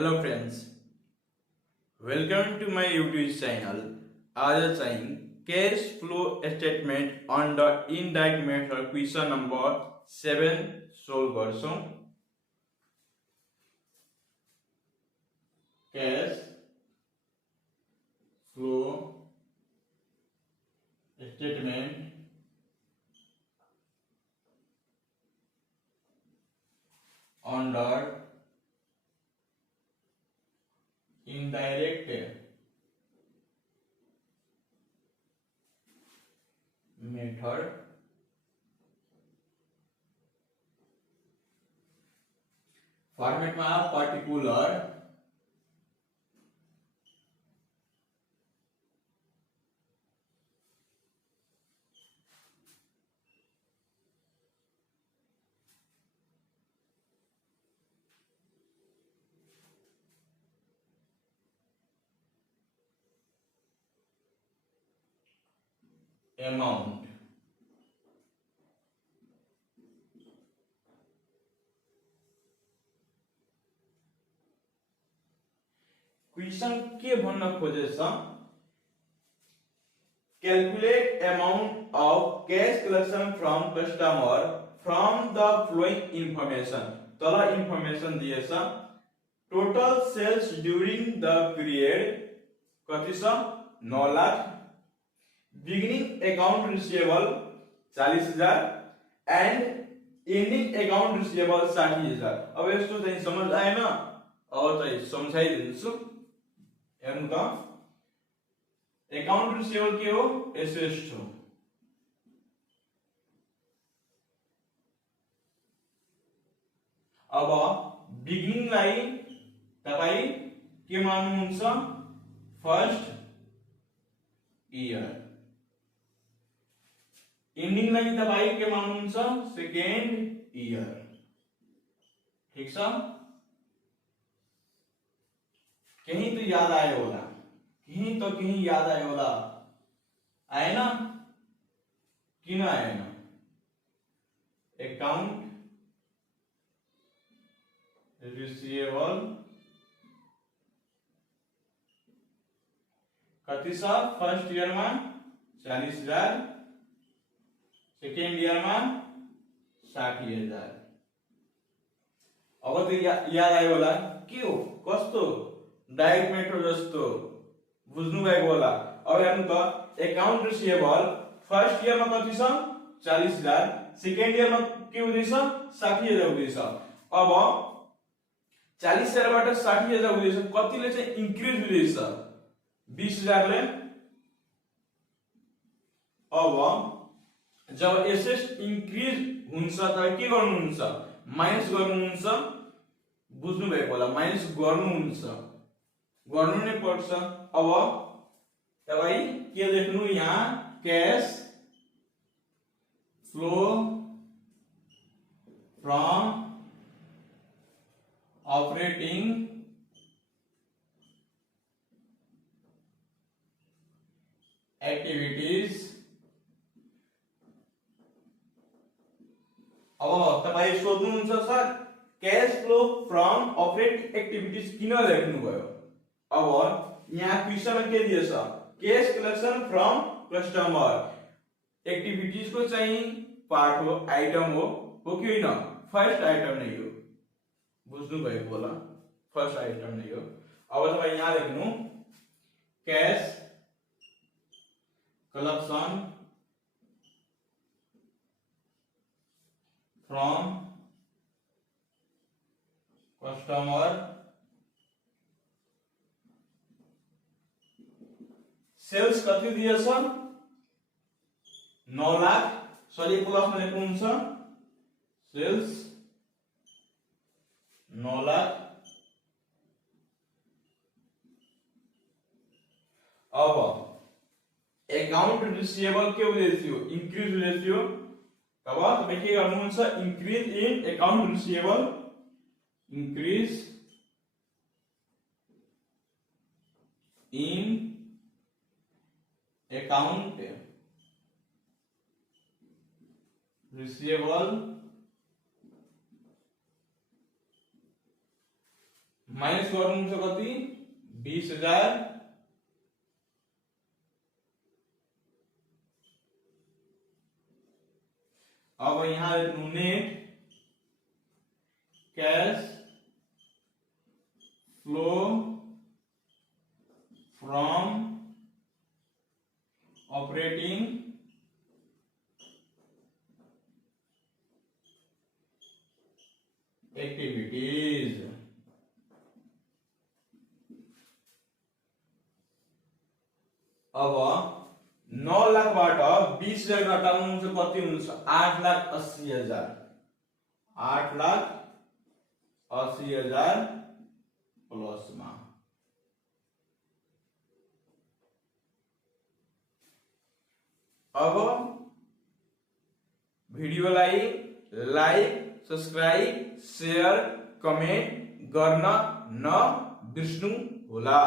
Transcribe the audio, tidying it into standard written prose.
Hello friends, welcome to my YouTube channel. आज चाहिँ cash flow statement under indirect method question number 7 solve गर्छौं. Cash flow statement under indirect method format में particular amount question के भन्न खोजेछ calculate amount of cash collection from customer from the following information. तल information दिएछ total sales during the period कति छ 9 lakh beginning account receivable 40,000 and ending account receivable 60,000. अब यस्तो चाहिँ समझ आएन अब चाहिँ सम्झाइदिन्छु हेर्नु त account receivable के हो एसेट हो अब beginning लाई तपाई के मान्नुहुन्छ फर्स्ट इयर एन्डिङ लाई तपाई के मान्नुहुन्छ सेकेन्ड इयर ठीक छ कहीं तो याद आयो होला कहीं याद आयो होला आएन किन आएन अकाउंट रिसीवेबल कति छ फर्स्ट इयर मा 40,000 सेकेन्ड इयर मा 60,000 अब त याद आयो होला के हो कस्तो डाइरेक्ट मेथड जस्तो बुझ्नु भएको होला अब हेर्नु त अकाउन्ट रिसीवेबल फर्स्ट इयर मा कति छ 40,000 सेकेन्ड इयर मा के हुँदैछ 60,000 हुँदैछ अब 40,000 बाट 60,000 हुँदैछ कतिले चाहिँ इन्क्रिज हुँदैछ 20,000 ले अब जब एसेट इन्क्रिज हुन्छ त के गर्नुहुन्छ माइनस गर्नुहुन्छ बुझ्नु भएको होला माइनस गर्नुहुन्छ गर्नु नै पर्छ अब तपाई के लेख्नु यहाँ cash flow from operating activities अब तपाई सोध्नुहुन्छ sir cash flow from operating activities किन लेख्नु भयो अब यहाँ क्वेशन में के दिएछ cash collection from customer activities को चाहिँ पार्ट हो आइटम हो कि हैन फर्स्ट आइटम नै हो बुझ्नु भएको होला फर्स्ट आइटम नै हो अब तपाई यहाँ लेख्नु cash collection from customer sales कति दिएछ 9 लाख सरी प्लस में लेख्नुहुन्छ सेल्स 9 लाख अब अकाउंट रिसीवेबल के हुँदै थियो इन्क्रिज हुँदै थियो तब तपाई के गर्नुहुन्छ increase in account receivable increase in account receivable minus गर्नु छ कति 20,000 अब यहाँ लेख्नु net cash flow from operating activities. अब 9 लाखबाट 20,000 घटाउनु चाहिँ कति हुन्छ 8,80,000 8,80,000 प्लसमा। अब भिडियोलाई लाइक सब्स्क्राइब शेयर कमेन्ट गर्न नबिर्सनु होला।